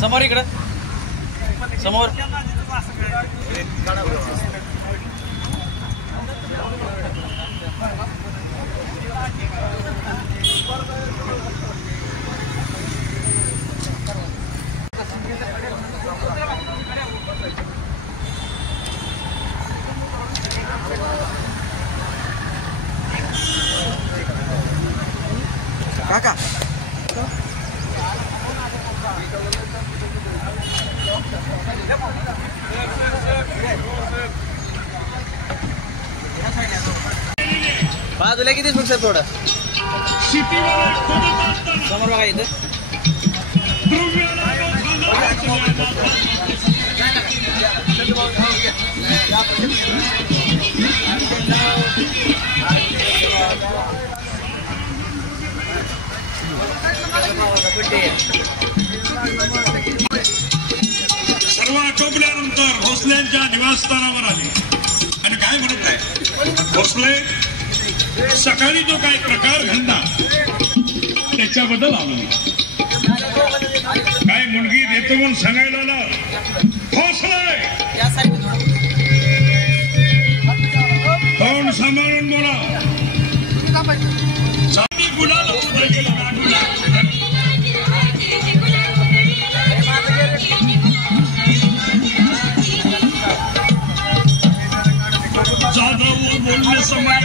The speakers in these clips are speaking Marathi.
समोर इकडं समोर काका बाजूला किती फक्त थोडं समोर बघा इथं सर्व आटोपल्यानंतर भोसलेंच्या निवासस्थानावर आले आणि काय म्हणत आहे भोसले सकाळी जो काही प्रकार घडला त्याच्याबद्दल आलो काय मुलगी देतो म्हणून सांगायला आला भोसले तोंड सांभाळून बोला गुलाला उभं केलं जाधव बोलले समय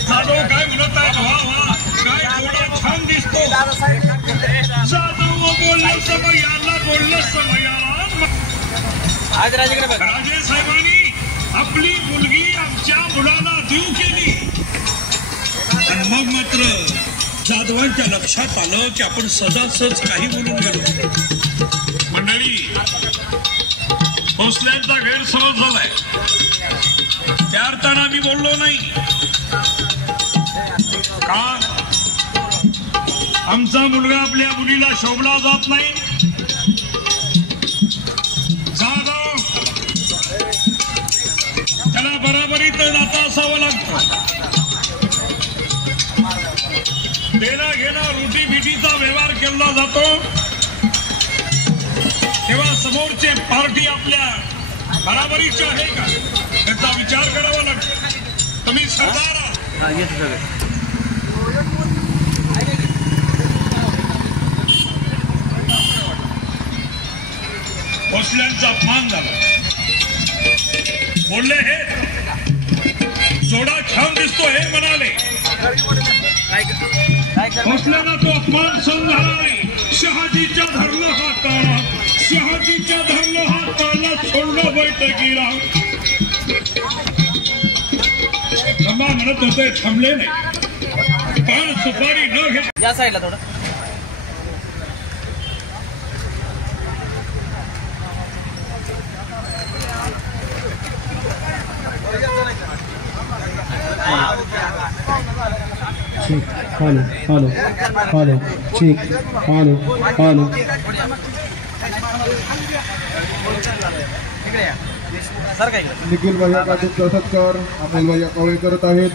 जाधव काय म्हणत आहेत वा वा काय थोडा छान दिसतो जाधव बोलले समयाला बोलले समयाला राजे साहेबांनी आपली मुलगी आमच्या मुलाला देऊ केली आणि मग मात्र जाधवांच्या लक्षात आलं की आपण सजासज काही बोलून गेलो मंडळी भोसल्यांचा गैरसमज झालाय त्या अर्थानं मी बोललो नाही का आमचा मुलगा आपल्या मुलीला शोभला जात नाही जाधव त्याला बरोबरीत जाता असावं लागतं देणं घेणं रोटी बिटीचा व्यवहार केला जातो तेव्हा समोरचे पार्टी आपल्या बराबरीची आहे का त्याचा विचार करावा लागतो तुम्ही सरदार भोसल्यांचा अपमान झाला बोलले हे जोडा छान दिसतो हे म्हणाले भोसल्यांना तो अपमान सहन झाला नाही शहाजीच्या धरलं हाताला शहाजीच्या धरलं हाताला सोडलं बैठकीला रंबा म्हणत होते थांबले नाही पान सुपारी न घेत या साईडला थोडं ठीक हॅलो हॅलो हॅलो ठीक हॅलो हॅलो निखिल भैया काटूचा सत्कार अमोल भैया कवळे करत आहेत.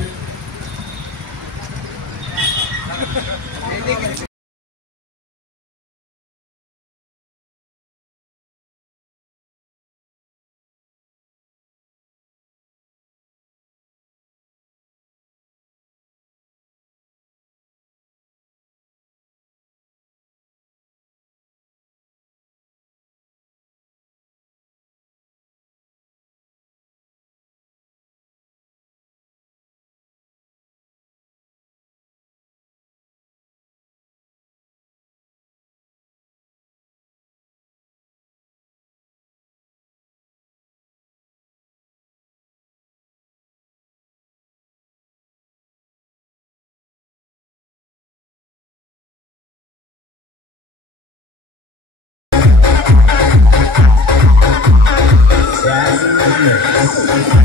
Yes.